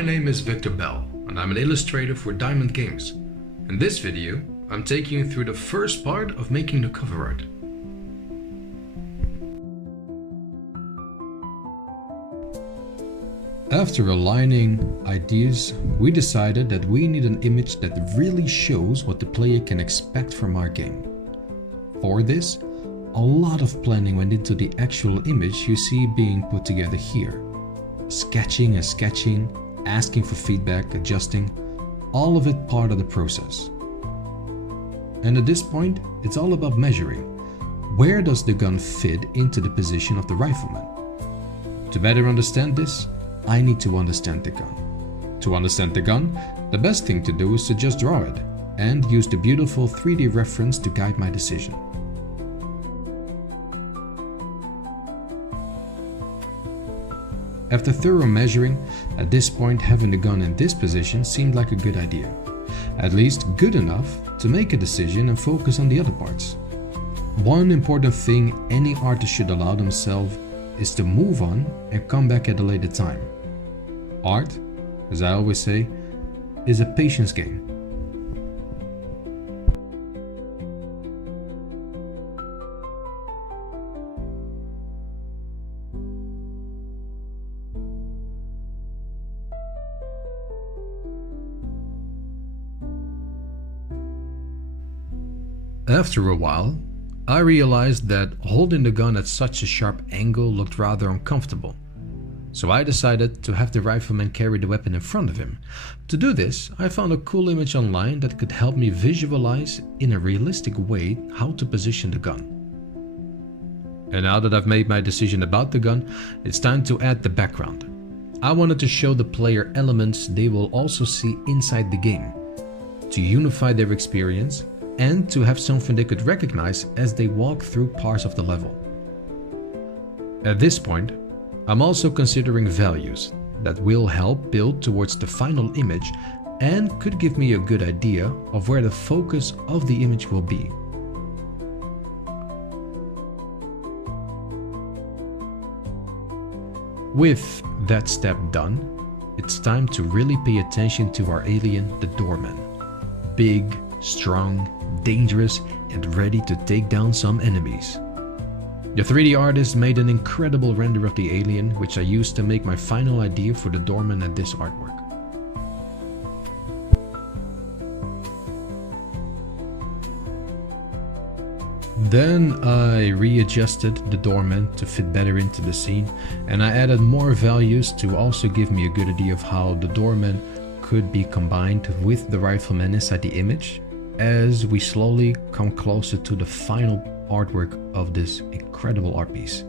My name is Victor Bell, and I'm an illustrator for Diamond Games. In this video, I'm taking you through the first part of making the cover art. After aligning ideas, we decided that we need an image that really shows what the player can expect from our game. For this, a lot of planning went into the actual image you see being put together here. Sketching and sketching, asking for feedback, adjusting, all of it part of the process. And at this point, it's all about measuring. Where does the gun fit into the position of the rifleman? To better understand this, I need to understand the gun. To understand the gun, the best thing to do is to just draw it and use the beautiful 3D reference to guide my decision. After thorough measuring, at this point having the gun in this position seemed like a good idea. At least good enough to make a decision and focus on the other parts. One important thing any artist should allow themselves is to move on and come back at a later time. Art, as I always say, is a patience game. After a while, I realized that holding the gun at such a sharp angle looked rather uncomfortable. So I decided to have the rifleman carry the weapon in front of him. To do this, I found a cool image online that could help me visualize in a realistic way how to position the gun. And now that I've made my decision about the gun, it's time to add the background. I wanted to show the player elements they will also see inside the game, to unify their experience and to have something they could recognize as they walk through parts of the level. At this point, I'm also considering values that will help build towards the final image and could give me a good idea of where the focus of the image will be. With that step done, it's time to really pay attention to our alien, the doorman. Big, strong, dangerous, and ready to take down some enemies. The 3D artist made an incredible render of the alien, which I used to make my final idea for the doorman and this artwork. Then I readjusted the doorman to fit better into the scene, and I added more values to also give me a good idea of how the doorman could be combined with the rifleman inside the image, as we slowly come closer to the final artwork of this incredible art piece.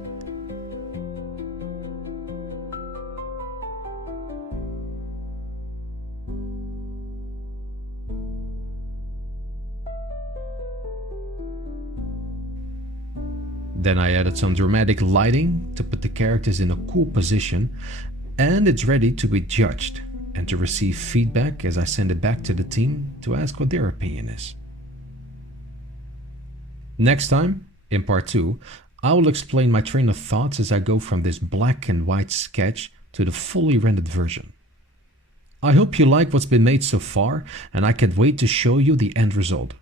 Then I added some dramatic lighting to put the characters in a cool position, and it's ready to be judged and to receive feedback as I send it back to the team to ask what their opinion is. Next time, in part 2, I will explain my train of thoughts as I go from this black and white sketch to the fully rendered version. I hope you like what's been made so far, and I can't wait to show you the end result.